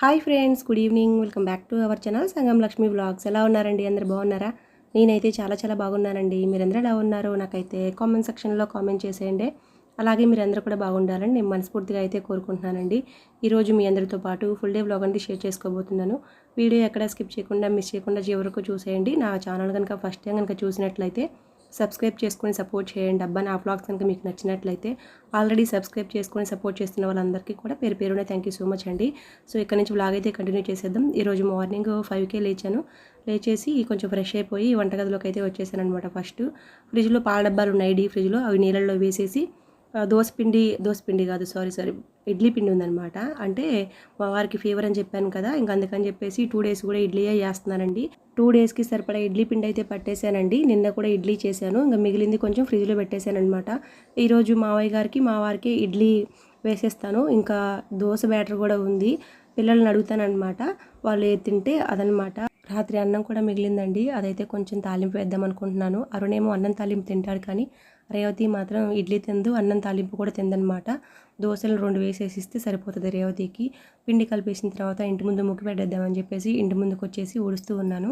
Hi friends good evening. Welcome back to our channel Sangam Lakshmi vlogs ఎలా ఉన్నారండి? అందరు బాగున్నారా? నేనైతే చాలా చాలా బాగున్నానండి. మీరందరూ ఎలా ఉన్నారు? నాకైతే కామెంట్ సెక్షన్లో కామెంట్ చేసేయండి. అలాగే మీరందరూ కూడా బాగుండాలని నేను మనస్ఫూర్తిగా అయితే కోరుకుంటున్నానండి. ఈరోజు మీ అందరితో పాటు ఫుల్ డే బ్లాగ్ అనేది షేర్ చేసుకోబోతున్నాను. వీడియో ఎక్కడ స్కిప్ చేయకుండా మిస్ చేయకుండా చివరకు చూసేయండి. నా ఛానల్ కనుక ఫస్ట్ టైం కనుక చూసినట్లయితే సబ్స్క్రైబ్ చేసుకొని సపోర్ట్ చేయండి. అబ్బా నా బ్లాగ్స్ కనుక మీకు నచ్చినట్లయితే ఆల్రెడీ సబ్స్క్రైబ్ చేసుకొని సపోర్ట్ చేస్తున్న వాళ్ళందరికీ కూడా పేరు పేరునే థ్యాంక్ యూ సో మచ్ అండి. సో ఇక్కడ నుంచి బ్లాగ్ అయితే కంటిన్యూ చేసేద్దాం. ఈరోజు మార్నింగ్ ఫైవ్కే లేచాను. లేచేసి కొంచెం ఫ్రెష్ అయిపోయి వంటగదిలోకి అయితే వచ్చేసాను అనమాట ఫస్ట్ ఫ్రిడ్జ్లో పాల డబ్బాలు ఉన్నాయి డీ ఫ్రిడ్జ్లో అవి నీళ్ళల్లో వేసేసి దోసపిండి దోసపిండి కాదు సారీ సారీ ఇడ్లీ పిండి ఉందనమాట అంటే మా వారికి ఫీవర్ అని చెప్పాను కదా ఇంకా అందుకని చెప్పేసి టూ డేస్ కూడా ఇడ్లీయే చేస్తున్నానండి టూ డేస్కి సరిపడా ఇడ్లీ పిండి అయితే పట్టేశానండి. నిన్న కూడా ఇడ్లీ చేశాను ఇంకా మిగిలింది కొంచెం ఫ్రిడ్జ్లో పెట్టేశానమాట అనమాట ఈరోజు మావయ్య గారికి మా వారికి ఇడ్లీ వేసేస్తాను. ఇంకా దోశ బ్యాటర్ కూడా ఉంది. పిల్లల్ని అడుగుతానమాట వాళ్ళు ఏది తింటే అదనమాట రాత్రి అన్నం కూడా మిగిలిందండి. అదైతే కొంచెం తాలింపు వేద్దాం అనుకుంటున్నాను. అరుణేమో అన్నం తాలింపు తింటాడు కానీ రేవతి మాత్రం ఇడ్లీ తిందు అన్నం తాలింపు కూడా తిందనమాట దోశలు రెండు వేసేసి ఇస్తే సరిపోతుంది రేవతికి. పిండి కలిపేసిన తర్వాత ఇంటి ముందు ముక్కి పెట్టేద్దామని చెప్పేసి ఇంటి ముందుకు వచ్చేసి ఊడుస్తూ ఉన్నాను.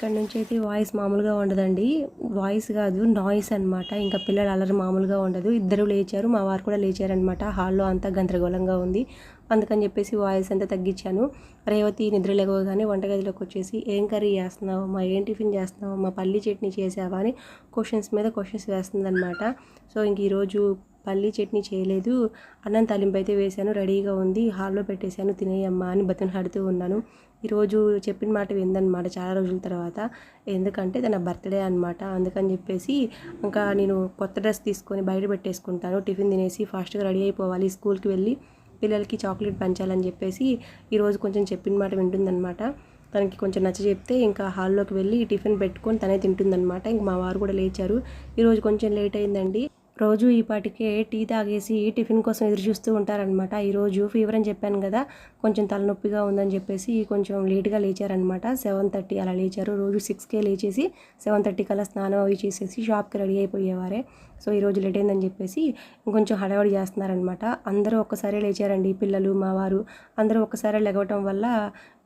ఇక్కడ నుంచి అయితే వాయిస్ మామూలుగా ఉండదండి. వాయిస్ కాదు నాయిస్ అన్నమాట. ఇంకా పిల్లలు అల్లరి మామూలుగా ఉండదు. ఇద్దరు లేచారు మా వారు కూడా లేచారనమాట హాల్లో అంతా గందరగోళంగా ఉంది. అందుకని చెప్పేసి వాయిస్ అంతా తగ్గించాను. రేవతి నిద్ర లేవగానే వంటగదిలోకి వచ్చేసి ఏం కర్రీ చేస్తున్నావు? మా ఏం టిఫిన్ చేస్తున్నావు? మా పల్లి చట్నీ చేసావా? అని క్వశ్చన్స్ మీద క్వశ్చన్స్ వేస్తుందన్నమాట. సో ఇంక ఈరోజు పల్లి చట్నీ చేయలేదు. అన్నం తాలింపు అయితే వేశాను రెడీగా ఉంది. హాల్లో పెట్టేశాను తినేయమ్మా అని బతిమలాడుతూ ఉన్నాను. ఈరోజు చెప్పిన మాట విందనమాట చాలా రోజుల తర్వాత. ఎందుకంటే తన బర్త్డే అనమాట అందుకని చెప్పేసి ఇంకా నేను కొత్త డ్రెస్ తీసుకొని బయట పెట్టేసుకుంటాను. టిఫిన్ తినేసి ఫాస్ట్గా రెడీ అయిపోవాలి. స్కూల్కి వెళ్ళి పిల్లలకి చాక్లెట్ పంచాలని చెప్పేసి ఈరోజు కొంచెం చెప్పిన మాట వింటుందన్నమాట. తనకి కొంచెం నచ్చ చెప్తే ఇంకా హాల్లోకి వెళ్ళి టిఫిన్ పెట్టుకొని తనే తింటుందన్నమాట. ఇంక మా వారు కూడా లేచారు. ఈరోజు కొంచెం లేట్ అయిందండి. రోజు ఈ పాటికే టీ తాగేసి టిఫిన్ కోసం ఎదురు చూస్తూ ఉంటారనమాట ఈరోజు ఫీవర్ అని చెప్పాను కదా కొంచెం తలనొప్పిగా ఉందని చెప్పేసి కొంచెం లేట్గా లేచారనమాట సెవెన్ థర్టీ అలా లేచారు. రోజు సిక్స్కే లేచేసి సెవెన్ థర్టీ కల్లా స్నానం అవి చేసేసి షాప్కి రెడీ అయిపోయేవారే. సో ఈరోజు లేట్ అయిందని చెప్పేసి ఇంకొంచెం హడావడి చేస్తున్నారనమాట అందరూ ఒక్కసారే లేచారండి పిల్లలు మా వారు అందరూ ఒక్కసారే లెగవటం వల్ల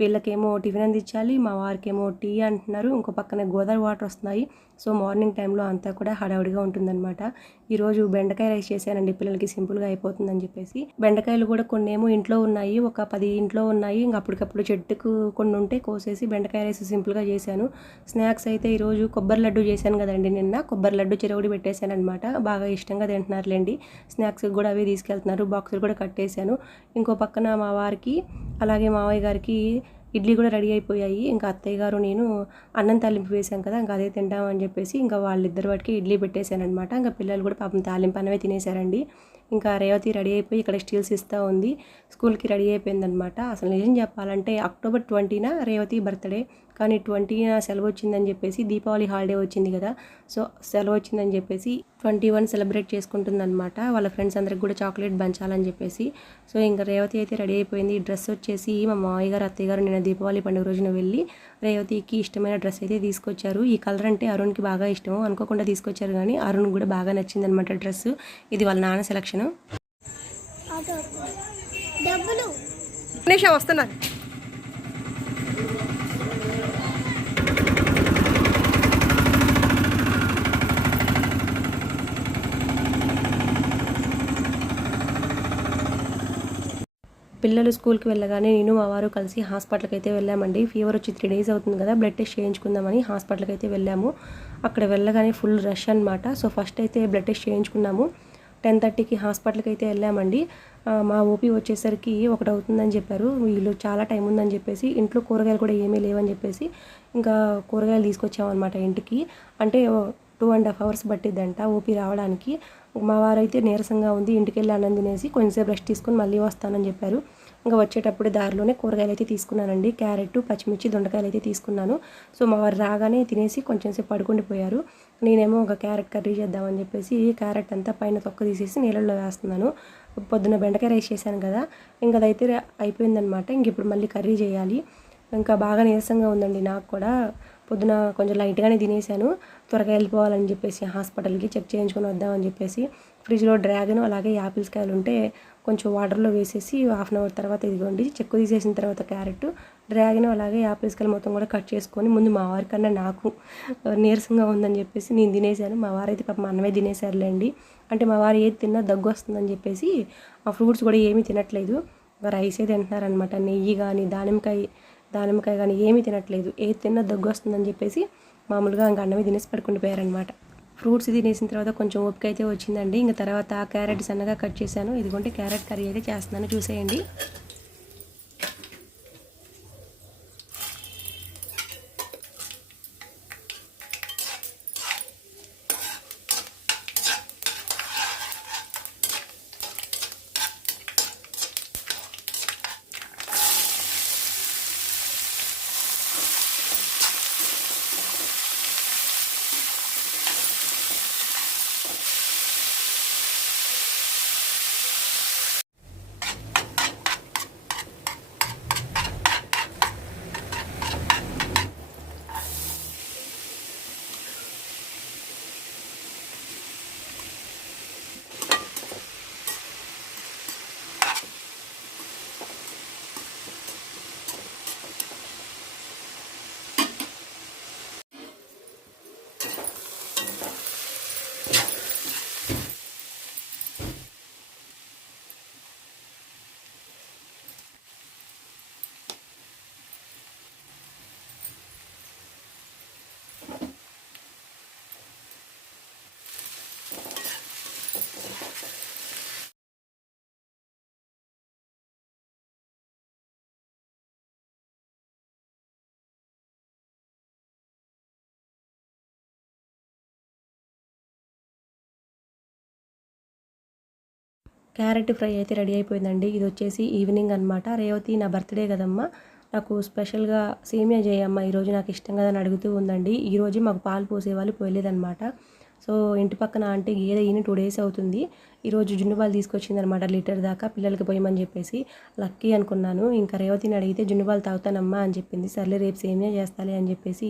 వీళ్ళకేమో టిఫిన్ అందించాలి మా వారికేమో టీ అంటున్నారు. ఇంకో పక్కన గోదావరి వాటర్ వస్తున్నాయి. సో మార్నింగ్ టైంలో అంతా కూడా హడావుడిగా ఉంటుందన్నమాట. ఈరోజు బెండకాయ రైస్ చేశానండి పిల్లలకి సింపుల్గా అయిపోతుందని చెప్పేసి. బెండకాయలు కూడా కొన్ని ఏమో ఇంట్లో ఉన్నాయి ఒక పది ఇంట్లో ఉన్నాయి. ఇంకా అప్పటికప్పుడు చెట్టుకు కొన్ని ఉంటే కోసేసి బెండకాయ రైస్ సింపుల్గా చేశాను. స్నాక్స్ అయితే ఈరోజు కొబ్బరి లడ్డు చేశాను కదండి నిన్న. కొబ్బరి లడ్డు చెరవుడి పెట్టేశాను అనమాట బాగా ఇష్టంగా తింటున్నారులేండి. స్నాక్స్ కూడా అవి తీసుకెళ్తున్నారు బాక్సులు కూడా కట్టేశాను. ఇంకో పక్కన మా వారికి అలాగే మావయ్య గారికి ఇడ్లీ కూడా రెడీ అయిపోయాయి. ఇంకా అత్తయ్య గారు నేను అన్నం తాలింపు వేసాం కదా ఇంకా అదే తింటామని చెప్పేసి ఇంకా వాళ్ళిద్దరు వాటికి ఇడ్లీ పెట్టేశానమాట ఇంకా పిల్లలు కూడా పాపం తాలింపు అనేవి తినేశారండి. ఇంకా రేవతి రెడీ అయిపోయి ఇక్కడ స్టీల్స్ ఇస్తూ ఉంది. స్కూల్కి రెడీ అయిపోయిందనమాట అసలు నిజం చెప్పాలంటే అక్టోబర్ ట్వంటీన రేవతి బర్త్డే? కానీ ట్వంటీన సెలవు వచ్చిందని చెప్పేసి దీపావళి హాలిడే వచ్చింది కదా. సో సెలవు వచ్చిందని చెప్పేసి ట్వంటీ వన్ సెలబ్రేట్ చేసుకుంటుందన్నమాట. వాళ్ళ ఫ్రెండ్స్ అందరికి కూడా చాక్లెట్ పంచాలని చెప్పేసి. సో ఇంకా రేవతి అయితే రెడీ అయిపోయింది. ఈ డ్రెస్ వచ్చేసి మా మామయ్య గారు అత్తయ్య గారు నిన్న దీపావళి పండుగ రోజున వెళ్ళి రేవతికి ఇష్టమైన డ్రెస్ అయితే తీసుకొచ్చారు. ఈ కలర్ అంటే అరుణ్కి బాగా ఇష్టం అనుకోకుండా తీసుకొచ్చారు కానీ అరుణ్ కూడా బాగా నచ్చింది అనమాట డ్రెస్. ఇది వాళ్ళ నాన్న సెలక్షన్. వస్తున్నారు పిల్లలు స్కూల్కి వెళ్ళగానే నేను మా వారు కలిసి హాస్పిటల్కి అయితే వెళ్ళామండి. ఫీవర్ వచ్చి త్రీ డేస్ అవుతుంది కదా బ్లడ్ టెస్ట్ చేయించుకుందామని హాస్పిటల్కి అయితే వెళ్ళాము. అక్కడ వెళ్ళగానే ఫుల్ రష్ అనమాట సో ఫస్ట్ అయితే బ్లడ్ టెస్ట్ చేయించుకున్నాము. టెన్ థర్టీకి హాస్పిటల్కి అయితే వెళ్ళామండి మా ఓపీ వచ్చేసరికి ఒకటి అవుతుందని చెప్పారు. వీళ్ళు చాలా టైం ఉందని చెప్పేసి ఇంట్లో కూరగాయలు కూడా ఏమీ లేవని చెప్పేసి ఇంకా కూరగాయలు తీసుకొచ్చామన్నమాట ఇంటికి. అంటే టూ అండ్ హాఫ్ అవర్స్ పట్టిద్దంట ఓపీ రావడానికి. మా వారైతే నీరసంగా ఉంది ఇంటికి వెళ్ళి అన్నం తినేసి కొంచెంసేపు రెస్ట్ తీసుకొని మళ్ళీ వస్తానని చెప్పారు. ఇంకా వచ్చేటప్పుడు దారిలోనే కూరగాయలు అయితే తీసుకున్నానండి. క్యారెట్ పచ్చిమిర్చి దొండకాయలు అయితే తీసుకున్నాను. సో మా వారు రాగానే తినేసి కొంచెంసేపు పడుకుండిపోయారు. నేనేమో ఒక క్యారెట్ కర్రీ చేద్దామని చెప్పేసి క్యారెట్ అంతా పైన తొక్క తీసేసి నీళ్ళల్లో వేస్తున్నాను. పొద్దున్న బెండకాయ రైస్ చేశాను కదా ఇంకా అదైతే అయిపోయిందనమాట ఇంక ఇప్పుడు మళ్ళీ కర్రీ చేయాలి. ఇంకా బాగా నీరసంగా ఉందండి నాకు కూడా. పొద్దున కొంచెం లైట్గానే తినేసాను త్వరగా వెళ్ళిపోవాలని చెప్పేసి హాస్పిటల్కి చెక్ చేయించుకొని వద్దామని చెప్పేసి ఫ్రిడ్జ్లో డ్రాగన్ అలాగే యాపిల్స్ కాయలు ఉంటే కొంచెం వాటర్లో వేసేసి హాఫ్ అన్ అవర్ తర్వాత ఇదిగోండి చెక్కు తీసేసిన తర్వాత క్యారెట్ డ్రాగన్ అలాగే యాపిల్స్కల్ మొత్తం కూడా కట్ చేసుకొని ముందు మా వారి కన్నా నాకు నీరసంగా ఉందని చెప్పేసి నేను తినేసాను మా వారైతే పాపం అన్నమే తినేసారులేండి అంటే మా వారు ఏది తిన్నా దగ్గు వస్తుందని చెప్పేసి ఆ ఫ్రూట్స్ కూడా ఏమీ తినట్లేదు. రైసే తింటున్నారనమాట నెయ్యి కానీ దానిమ్మకాయ దానిమ్మకాయ కానీ ఏమీ తినట్లేదు. ఏది తిన్నా దగ్గు వస్తుందని చెప్పేసి మామూలుగా ఇంకా అన్నమే తినేసి పడుకుండిపోయారనమాట ఫ్రూట్స్ తినేసిన తర్వాత కొంచెం ఓపిక అయితే వచ్చిందండి. ఇంకా తర్వాత క్యారెట్ సన్నగా కట్ చేశాను. ఇదిగోండి క్యారెట్ కర్రీ అయితే చేస్తున్నాను. చూసేయండి. క్యారెట్ ఫ్రై అయితే రెడీ అయిపోయిందండి. ఇది వచ్చేసి ఈవినింగ్ అనమాట రేవతి నా బర్త్డే కదమ్మా. నాకు స్పెషల్గా సేమియా చేయమ్మా. ఈరోజు నాకు ఇష్టం కదా అని అడుగుతూ ఉందండి. ఈరోజు మాకు పాలు పోసేవాళ్ళు పోయలేదన్నమాట. సో ఇంటి పక్కన ఆంటీ గేదె ఈయన టూ డేస్ అవుతుంది. ఈరోజు జున్ను తీసుకొచ్చింది అనమాట లీటర్ దాకా పిల్లలకి పోయమని చెప్పేసి. లక్కీ అనుకున్నాను ఇంకా రేవతిని అడిగితే జున్నుబాలు తాగుతానమ్మా అని చెప్పింది. సర్లే రేపు సేమియా చేస్తాలే అని చెప్పేసి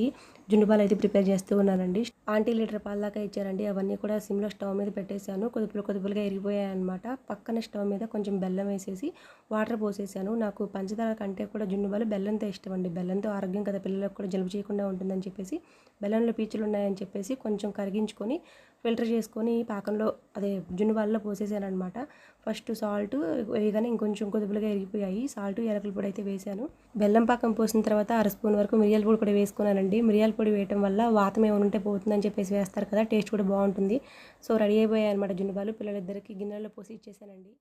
జున్నుబాలు అయితే ప్రిపేర్ చేస్తూ ఉన్నానండి. ఆంటీ లీటర్ పాలు దాకా ఇచ్చారండి. అవన్నీ కూడా సిమ్లో స్టవ్ మీద పెట్టేశాను. కొదుపులు కొద్దిపులుగా ఎరిగిపోయాయి అనమాట పక్కన స్టవ్ మీద కొంచెం బెల్లం వేసేసి వాటర్ పోసేసాను నాకు పంచదార కంటే కూడా జున్నుబాలు బెల్లంతో ఇష్టం అండి. బెల్లంతో ఆరోగ్యం కదా పిల్లలకు కూడా జలుబు చేయకుండా ఉంటుందని చెప్పేసి బెల్లంలో పీచులు ఉన్నాయని చెప్పేసి కొంచెం కరిగించుకొని ఫిల్టర్ చేసుకొని పాకంలో అదే జున్ను పాలలో పోసేసాను అనమాట ఫస్ట్ సాల్ట్ వేయగానే ఇంకొంచెం కొద్దిగా ఎరిగిపోయాయి. సాల్ట్ ఎలకల పొడి అయితే వేసాను. బెల్లం పాకం పోసిన తర్వాత అర స్పూన్ వరకు మిరియాల పొడి కూడా వేసుకున్నానండి. మిరియాల పొడి వేయటం వల్ల వాతం ఏమైనా ఉంటే పోతుందని చెప్పేసి వేస్తారు కదా టేస్ట్ కూడా బాగుంటుంది. సో రెడీ అయిపోయాయి అనమాట జున్నుబాలు పిల్లలిద్దరికి గిన్నెలో పోసి ఇచ్చేసానండి.